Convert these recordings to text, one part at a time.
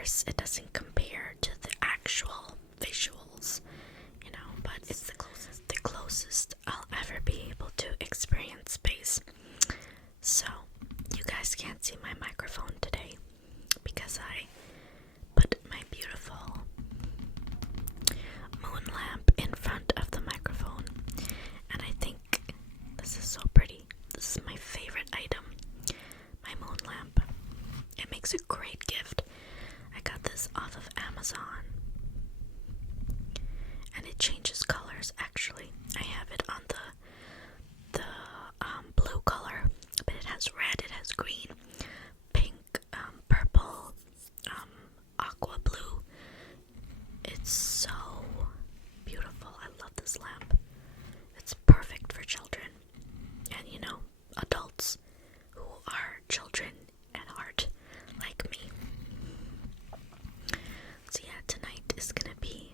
course, it doesn't compare to the actual visuals, but it's the closest I'll ever be able to experience space. So, you guys can't see my microphone today because I put my beautiful moon lamp in front of the microphone, and I think this is so pretty. This is my favorite item, my moon lamp. It makes a great gift. I got this off of Amazon, and it changes colors. Actually, I have it on the blue color, but it has red, it has green, pink, purple, aqua blue. It's so beautiful. I love this lamp. It's perfect for children and adults who are children at heart, like me. So yeah, tonight is gonna be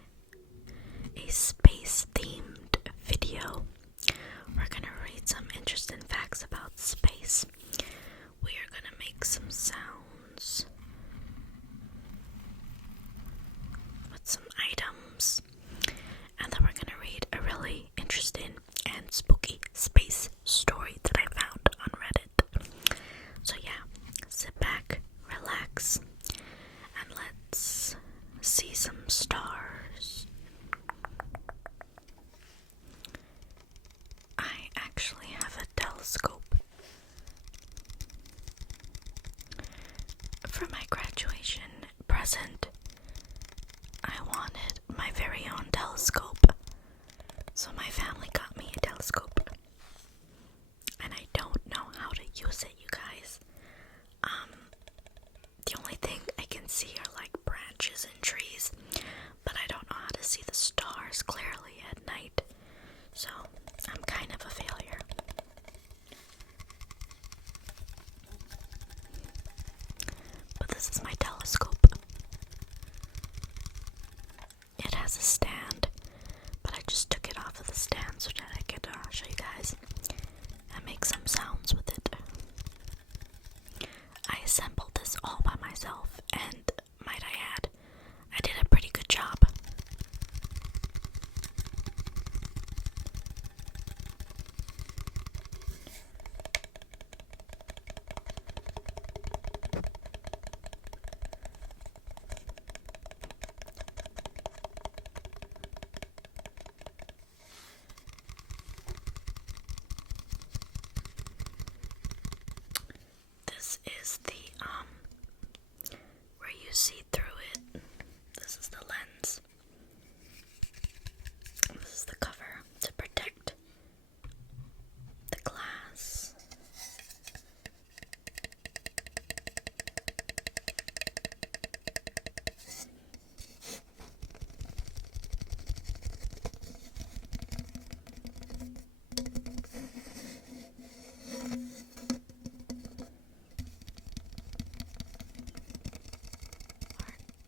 a space-themed video. We're gonna read some interesting facts about space. We are gonna make some sounds with some items, and then we're gonna read a really interesting and spooky space story that I found on Reddit. So yeah, sit back, relax, and let's see some stars. I actually have a telescope. For my graduation present, I wanted my very own telescope. So my family got me a telescope. And I don't know how to use it, you guys. The only thing I can see are like branches and trees, but I don't know how to see the stars clearly at night. So I'm kind of a failure. But this is my telescope. It has a stand, but I just took it off of the stand so that I could show you guys and make some sounds with it. I assembled this all by myself, and might I add, I did a pretty good job. This is the where you see through it. This is the lens. This is the cover to protect the glass.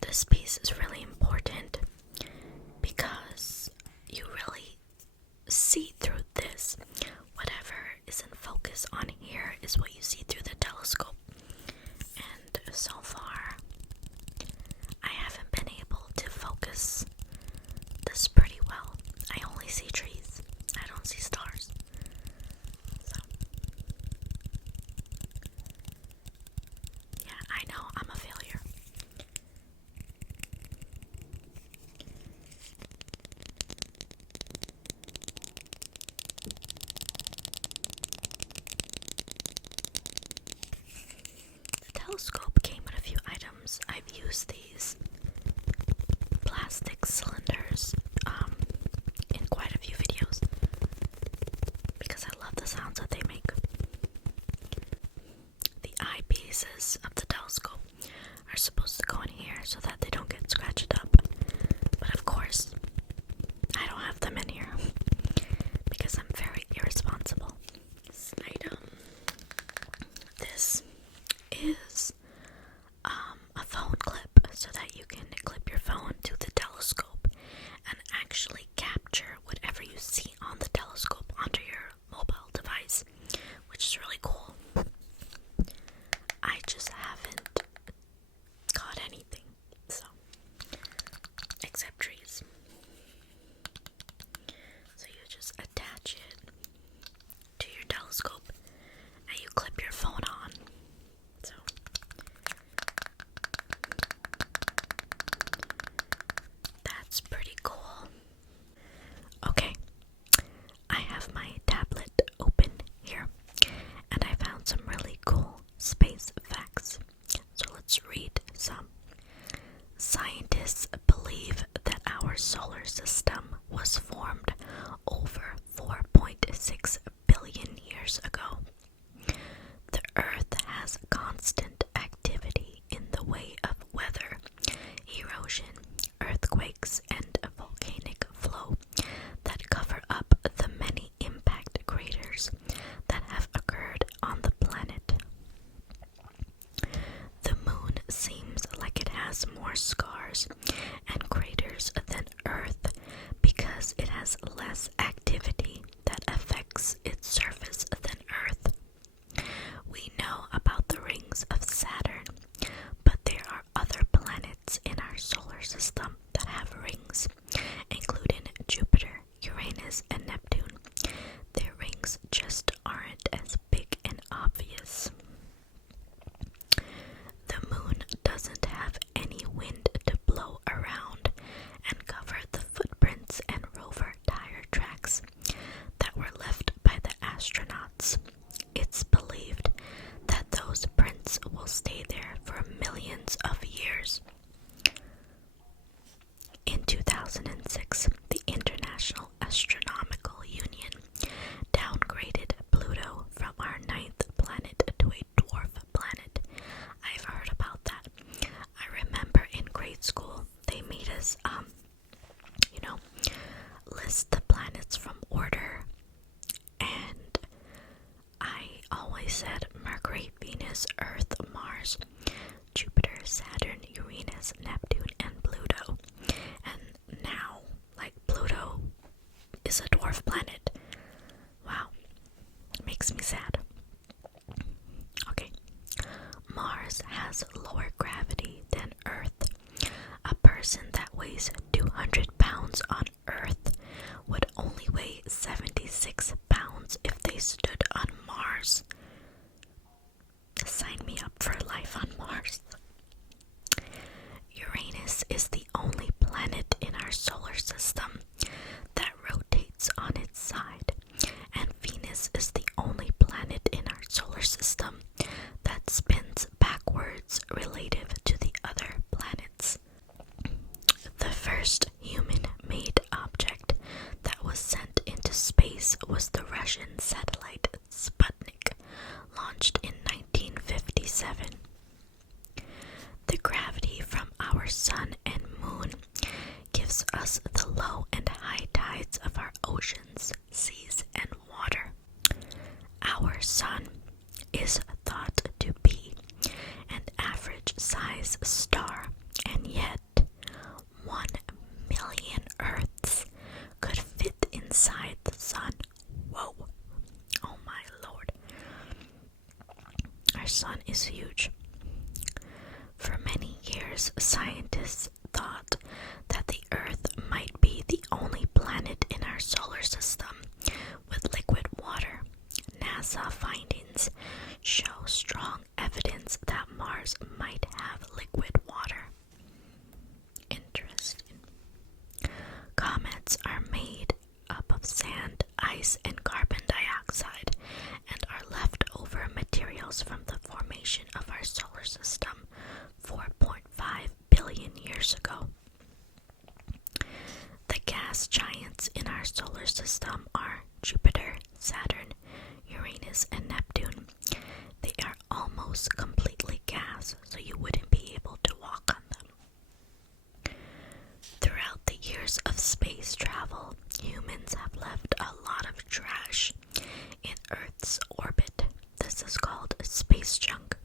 This piece is really important because you really see through this. Whatever is in focus on here is what you see through the telescope. And so far, I haven't been able to focus this pretty well. I only see trees. I don't see stars. So, yeah, I know I'm a failure. The telescope came with a few items. I've used these plastic cylinders in quite a few videos because I love the sounds that they make. The eyepieces of the telescope are supposed to go in here so that they don't get scratched up, but of course I don't have them in here because I'm very irresponsible. This item, this is a phone clip so that you can clip your phone to the telescope and actually capture whatever you see on the telescope onto your mobile device, which is really cool. I just haven't caught anything Scientists believe that our solar system was formed over 4.6 billion years ago. The Earth has constant activity in the way of weather, erosion, earthquakes, and volcanic flow that cover up the many impact craters that have occurred on the planet. The moon seems like it has more scars and craters than Earth because it has less activity that affects its surface than Earth. We know about the rings of Saturn, but there are other planets in our solar system that have rings, including Jupiter, Uranus, and Neptune. Their rings just aren't as big and obvious. The moon doesn't have any wind to blow around and cover the footprints and rover tire tracks that were left by the astronauts. It's believed that those prints will stay there for millions of years. In 2006, the International Astronomical Union downgraded Pluto from our ninth planet to a dwarf planet. I've heard about that. I remember in grade school, they made us, list the planets from order, and I always said Mercury, Venus, Earth, Mars, Jupiter, Saturn, Uranus, Neptune, and Pluto. And now, Pluto is a dwarf planet. Wow. It makes me sad. Okay. Mars has lower gravity than Earth. A person that weighs 200 pounds on Earth would only weigh 76 pounds if they stood on Mars. Sign me up for life on Mars. Uranus is the only planet in our solar system that rotates on its side, and Venus is the only planet in our solar system that spins backwards relative to the other planets. The first human-made object that was sent into space was the Russian satellite Sputnik, launched in 1957. The gravity from our sun and moon gives us the low and high tides of our oceans, seas, and water. Our sun is thought to be an average-size star, and yet 1 million Earths could fit inside the sun. Whoa. Oh my lord. Our sun is huge. For many years, scientists thought that the Earth might be the only planet in our solar system with liquid water. NASA findings show strong evidence that Mars might have liquid water. Interesting. Comets are made up of sand, ice, and carbon dioxide, and are leftover materials from the formation of our solar system 4.5 billion years ago. The gas giants in our solar system are Jupiter, Saturn, Uranus, and Neptune. They are almost completely gas, so you wouldn't be able to walk on them. Throughout the years of space travel, humans have left a lot of trash in Earth's orbit. This is called space junk,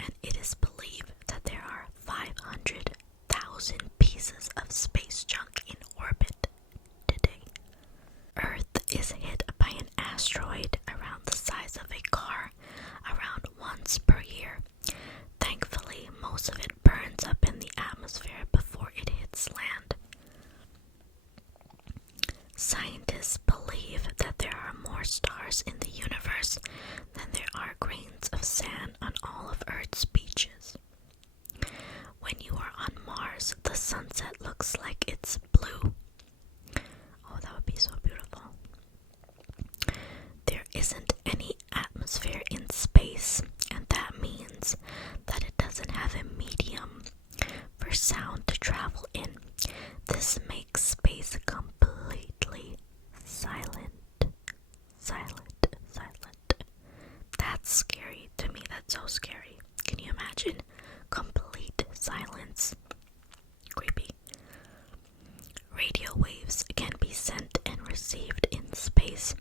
and it is believed that there are 500,000 pieces of space junk in orbit today. Earth That's creepy. Radio waves can be sent and received in space,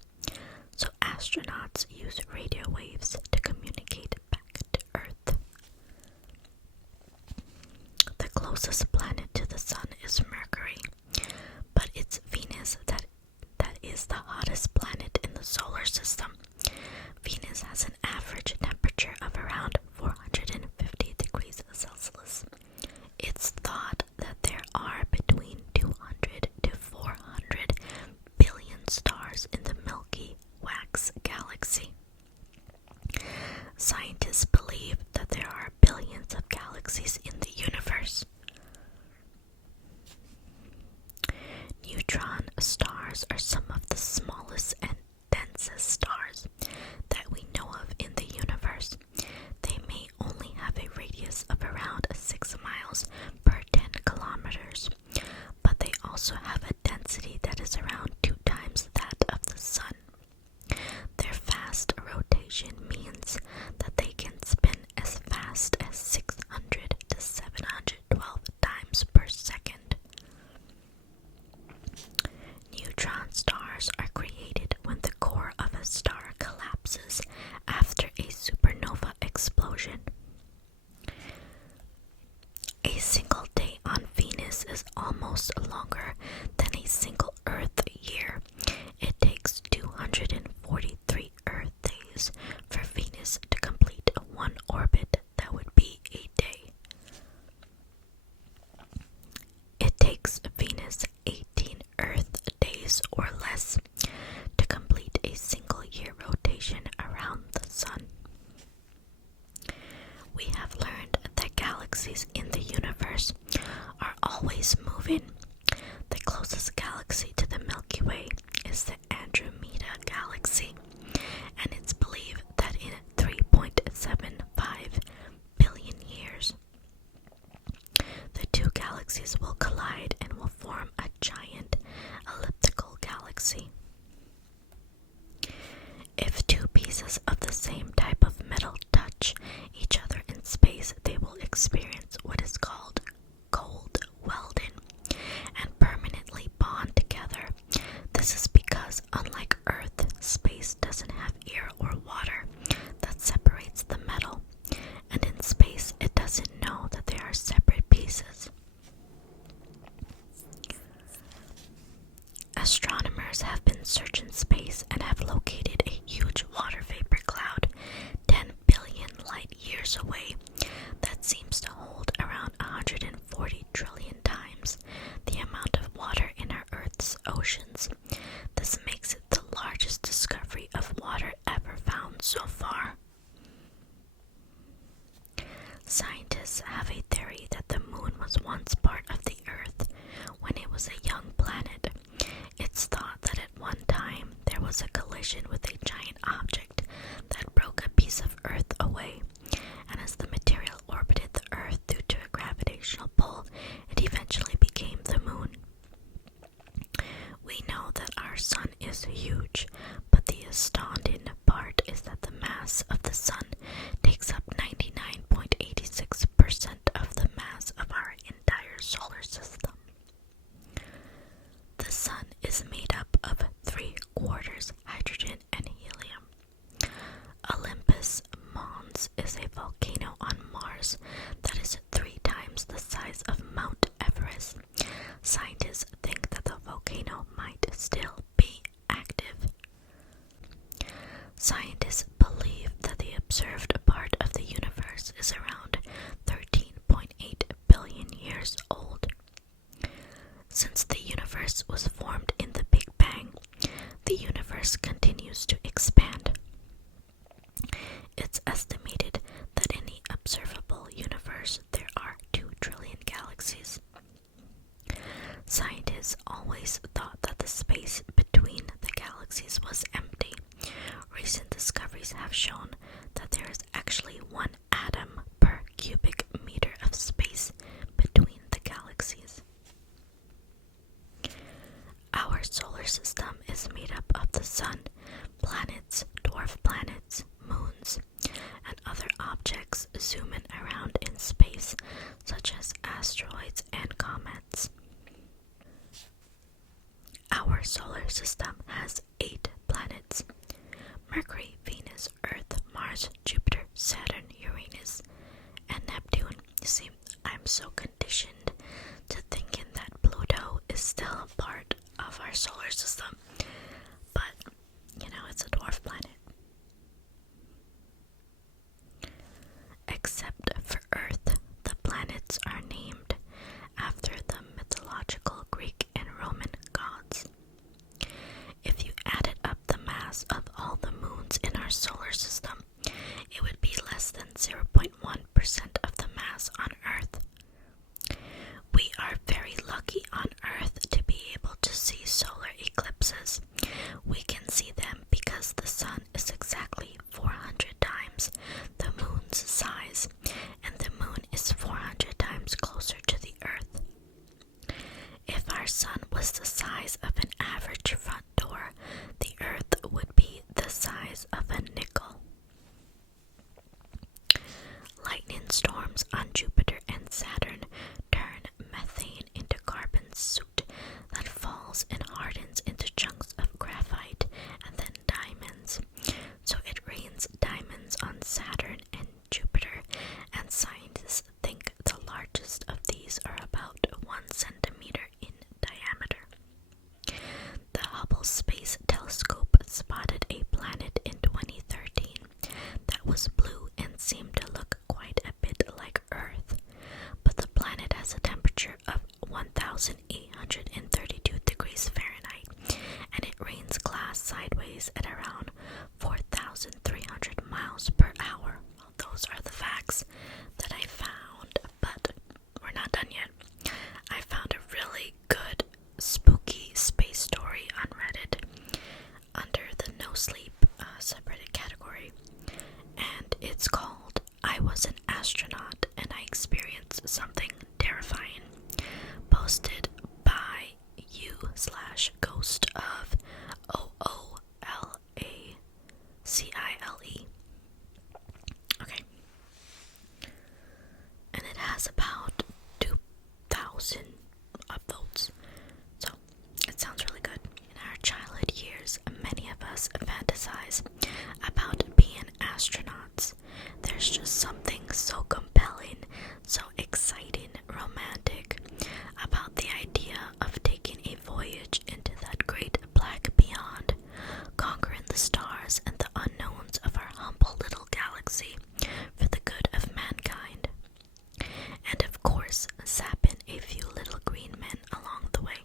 so astronauts use radio waves to communicate back to Earth. The closest planet to the Sun is Mercury, but it's Venus that is the hottest planet in the solar system. Venus has an average temperature of around 450 degrees Celsius. It's thought that there are between 200 to 400 billion stars in the Milky Wax galaxy. Scientists believe that there are billions of galaxies in the universe. Neutron stars are some of the smallest and densest stars that we know of in the universe. They may only have a radius of around 6 miles per 10 kilometers, but they also have a density that is around 2 times that of the Sun. Their fast rotation means that they can spin as fast as 600 to 712 times per second. Neutron stars are created when the core of a star collapses after a supernova explosion. A single day on Venus is almost longer than a single Earth year. It takes 243 Earth days for Venus to complete one orbit that would be a day. It takes Venus 18 Earth days or less to complete a single year rotation around the Sun. We have learned that galaxies in the universe are always moving. The closest galaxy to the Milky Way is the Andromeda galaxy, and it's believed that in 3.75 billion years, the two galaxies will collide and will form a giant elliptical galaxy. If two pieces of the same type of metal touch each other in space, they will experience what is called cold welding and permanently bond together. This is because, unlike Earth, space doesn't have air or water that separates the metal, and in space it doesn't know that there are separate pieces. Astronomers have been searching space and have located a huge water vapor cloud 10 billion light years away that seems to hold around 140 trillion times the amount of water in our Earth's oceans. This makes it the largest discovery of water ever found so far. Scientists have a theory that the moon was once part of the Earth when it was a young planet. It's thought that at one time there was a collision with a giant object that broke a piece of Earth away, and as the material orbited the Earth due to a gravitational pull, it eventually became the moon. We know that our sun is huge, but the astounding part is that the mass of the sun takes up 99.86% of the mass of our entire solar system. The sun is made up of 3/4 hydrogen and helium. Olympus Mons is a volcano on Mars that is 3 times the size of Mount Everest. Scientists think that the volcano might still be active. Scientists believe that the observed part of the universe is around 13.8 billion years old. Since the universe was formed in the Big Bang, the universe continues to expand. It's estimated that in the observable universe there are 2 trillion galaxies. Scientists always thought that the space between the galaxies was empty. Recent discoveries have shown that there is actually 1 atom per cubic meter of space between the galaxies. Our solar system is made up of the sun, planets, dwarf planets, moons, and other objects zooming around in space, such as asteroids and comets. Our solar system has 8 planets: Mercury, Venus, Earth, Mars, Jupiter, Saturn, Uranus, and Neptune. You see, I'm so conditioned to thinking that Pluto is still a part of our solar system, but it's a dwarf planet. Except for Earth, the planets are named after the mythological Greek and Roman gods. If you added up the mass of all the moons in our solar system, it would be less than 0.1% of the mass on Earth. We are very lucky on Earth to be able to see solar eclipses. We can see them because the sun is exactly 400 times the moon's size, and the moon is 400 times closer to the Earth. If our sun was the size of an average front door, the Earth would be the size of a nickel. Lightning storms on Jupiter and Saturn turn methane into carbon soot that falls and hardens into chunks of graphite and then diamonds. So it rains diamonds on Saturn and Jupiter, and scientists think the largest of these are about 1 centimeter in diameter. The Hubble Space Telescope spotted a planet in 2013 that was blue and seemed to look quite a bit like Earth, but the planet has a temperature of 1,832 degrees Fahrenheit, and it rains glass sideways at around 4,300 miles per hour. Well, those are the facts that I found, but we're not done yet. I found a really good spooky space story on Reddit under the No Sleep subreddit category, and it's called "I Was an Astronaut and I Experienced Something Terrifying," posted by you/ghost of OOLACILE. Okay. And it has about 2,000 upvotes. So it sounds really good. In our childhood years, many of us fantasize about being astronauts. There's just something so compelling, so exciting, romantic about the idea of taking a voyage into that great black beyond, conquering the stars and the unknowns of our humble little galaxy for the good of mankind. And of course, zapping a few little green men along the way.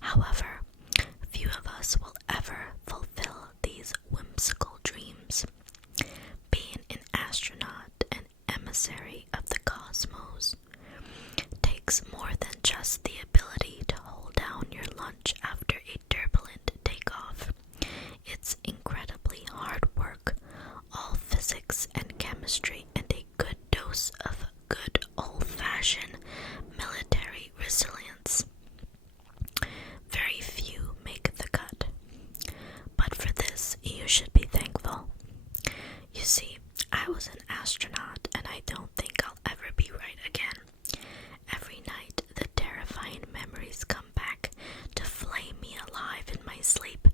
However, few of us will ever fulfill these whimsical dreams. Being an astronaut, an emissary of the cosmos, takes more than just the ability to hold down your lunch after a turbulent takeoff. It's incredibly hard work, all physics and chemistry, and a good dose of good old-fashioned military resilience. Very few make the cut, but for this you should be thankful. You see, I was an astronaut, and I don't think I'll ever be right again. Every night the terrifying memories come back to flame me alive in my sleep.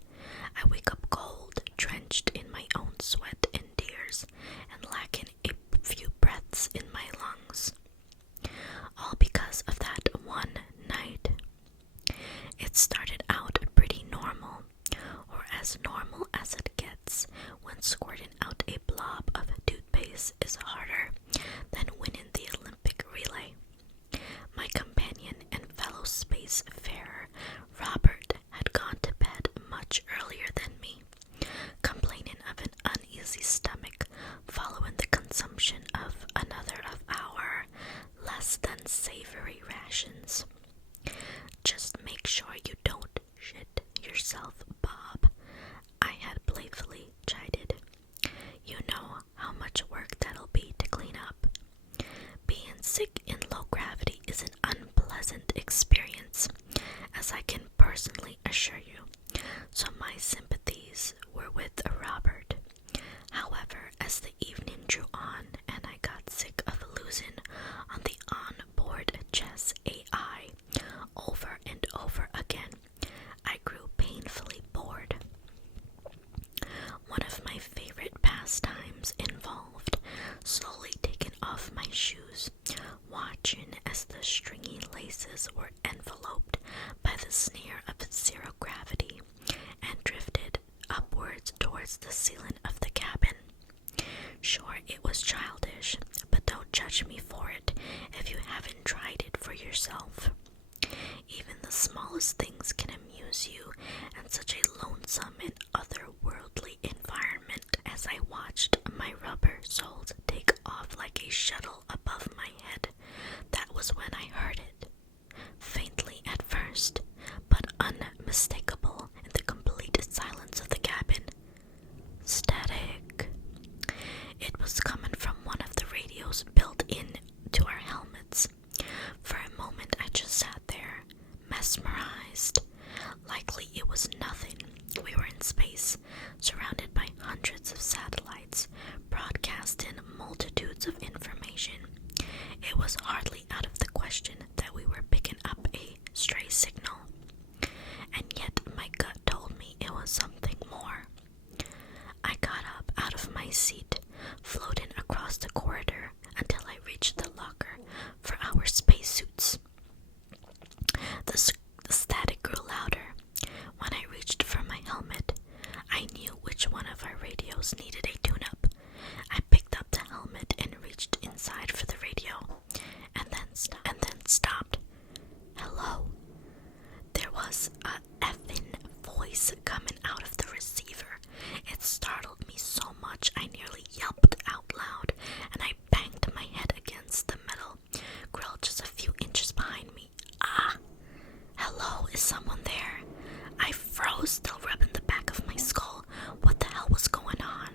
I wake up cold, drenched in my own sweat and tears, and lacking a few breaths in my lungs. All because of that one night. It started out pretty normal, or as normal as it gets when squirting out a blob of toothpaste is harder than winning the Olympic relay. My companion and fellow spacefarer, Robert, had gone to bed much earlier than me, complaining of an uneasy stomach following the consumption of another of our less than savory rations. "Just make sure you don't shit yourself, Bob," I had playfully chided. "You know how much work that'll be to clean up." Being sick in low gravity is an unpleasant experience, as I can personally assure you, so my sympathies were with Robert. However, as the evening drew on and I got sick of losing on the as the stringy laces were enveloped by the sneer of zero gravity and drifted upwards towards the ceiling of the cabin. Sure, it was childish, but don't judge me for it if you haven't tried it for yourself. Even the smallest things can amuse you in such a lonesome and otherworldly environment. As I watched my rubber soles take off like a shuttle above my head, that was when I heard it. Faintly at first, but unmistakable in the complete silence of the cabin. Static. It was coming from one of the radios built into our helmets. For a moment I just sat there, mesmerized. Likely it was nothing. We were in space, surrounded by hundreds of satellites, broadcasting multitudes of information. It was hardly out of the question that we were picking up a stray signal. And yet my gut told me it was something more. I got up out of my seat, floating across the corridor until I reached the locker for our spacesuits. The static grew louder. When I reached for my helmet, I knew which one of our radios needed a tune-up. I picked up the helmet and reached inside for the radio, and then stopped. Hello? There was a effing voice coming out of the receiver. It startled me so much I nearly yelped out loud, and I banged my head against the metal grill just a few inches behind me. Ah! Hello, is someone there? I froze, still rubbing the back of my skull. What the hell was going on?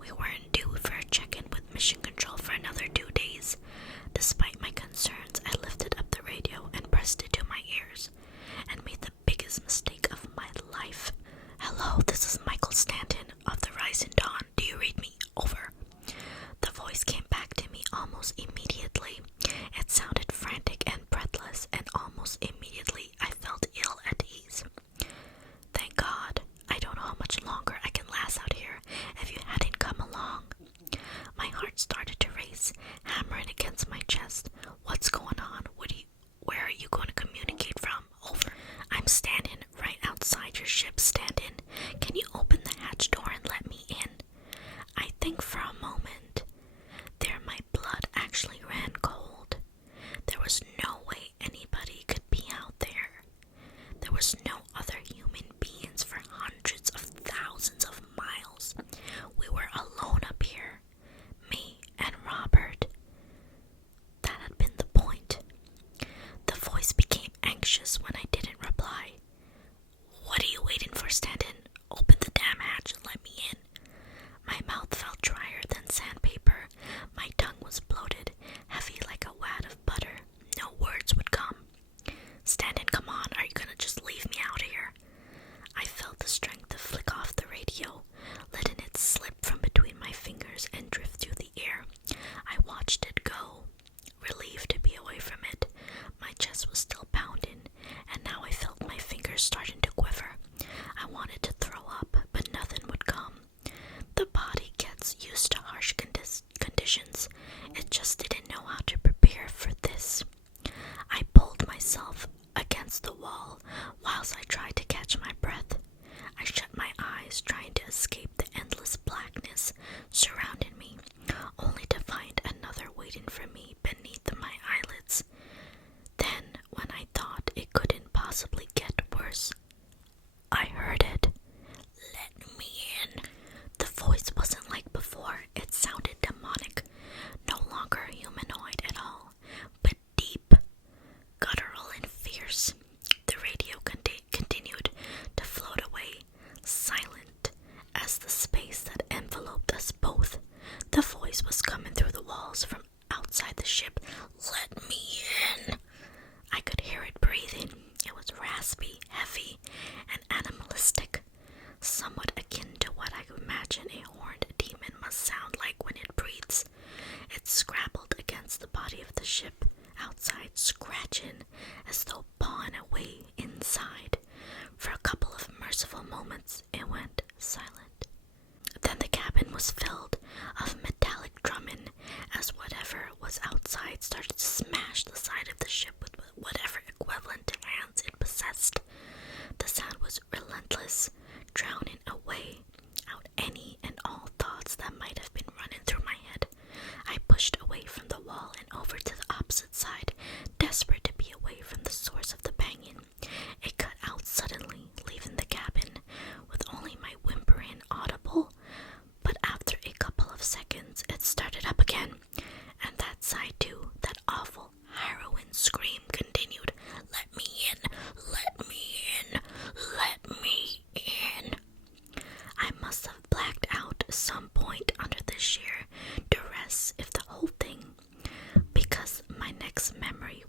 We weren't due for a check-in with Mission Control for another 2 days. Despite my concerns, I lifted up the radio and pressed it to my ears, and made the biggest mistake of my life. Hello, this is Michael Stanton of the Rising Dawn. Do you read me? Over. The voice came back to me almost immediately. It sounded frantic and breathless, and almost immediately I felt ill at ease. Thank God. I don't know how much longer I can last out here if you hadn't come along. My heart started to race, hammering against my chest. What's going on? Where are you going to communicate from? Over. I'm standing right outside your ship, Stanton. Can you open the hatch door and let me in? I think for a moment there my blood actually ran cold. There was no way anybody could be out there. There was no other human beings for hundreds of thousands of miles. We were alone up here, me and Robert. That had been the point. The voice became anxious when I didn't reply. What are you waiting for, Stanton? Open the damn hatch and let me in. My mouth felt drier than sandpaper. My tongue was bloated, heavy like a wad of butter. No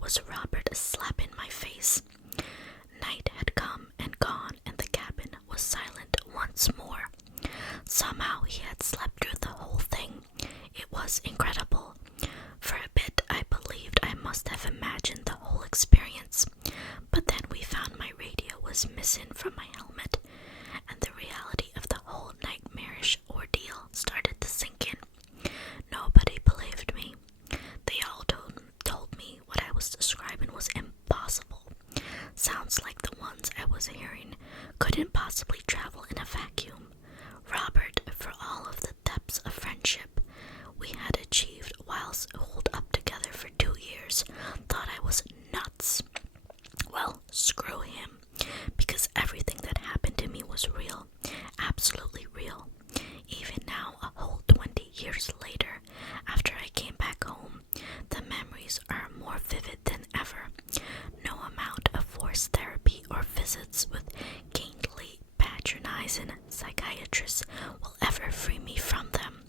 was Robert slapping my face. Night had come and gone, and the cabin was silent once more. Somehow he had slept through the whole thing. It was incredible. For a bit I believed I must have imagined the whole experience, but then we found my radio was missing from my helmet, and the reality of the whole nightmarish ordeal started to sink in. Nobody believed me. They all told me what I was describing was impossible. Sounds like the ones I was hearing couldn't possibly travel in a vacuum. Robert, for all of the depths of friendship we had achieved whilst holed up together for 2 years, thought I was nuts. Well, screw him, because everything that happened to me was real, absolutely real. Even now, a whole 20 years later, after I came back home, the memories are more vivid than ever. No amount of forced therapy or visits with gainfully patronizing psychiatrists will ever free me from them.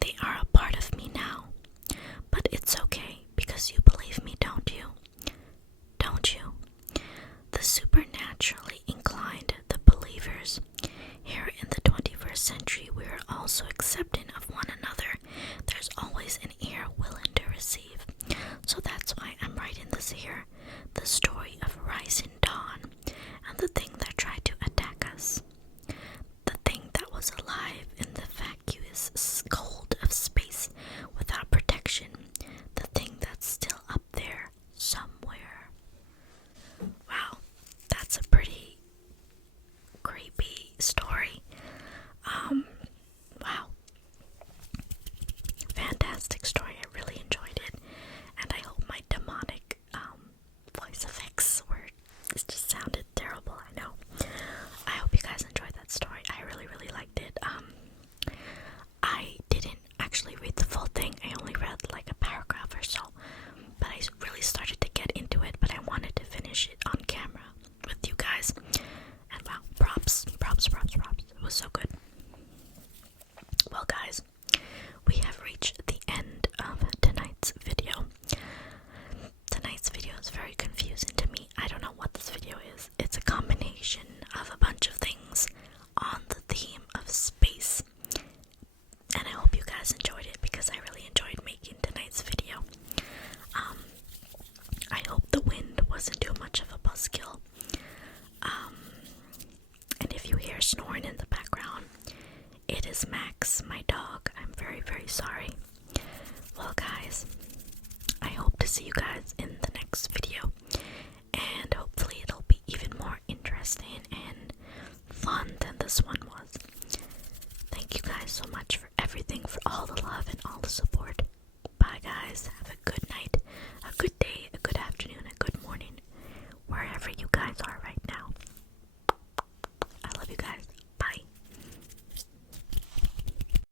They are a part of me now. But it's okay, because you believe me, don't you? Don't you? The supernaturally inclined, the believers. Here in the 21st century, we are all so accepting of one another. There's always an ear willing to receive. So that's why I'm writing this here, the story of rising dawn, and the thing that tried to attack us. The thing that was alive in the vacuous cold of space without protection. The thing that's still up there somewhere. Wow, that's a pretty creepy story. Wow. Fantastic story. I really enjoyed it. And I hope my demonic voice effects it just sounded terrible, I know. I hope you guys enjoyed that story. I really, really liked it. I didn't actually read the full thing. I only read like a paragraph or so. But I really started to get into it, but I wanted to finish it on camera with you guys. And wow, props. It was so good. Well, guys, we have reached the end of tonight's video. Tonight's video is very confusing to me. I don't know what this video is. It's a combination of a bunch of things on the theme of space. And I hope you guys enjoyed it, because I really enjoyed making tonight's video. I hope the wind wasn't too much of a buzzkill. And if you hear snoring in the background, it is Max, my dog. I'm very, very sorry. Well, guys, I hope to see you guys in the next video. And hopefully it'll be even more interesting and fun than this one was. Thank you guys so much for everything, for all the love and all the support. Bye, guys. Have a good night.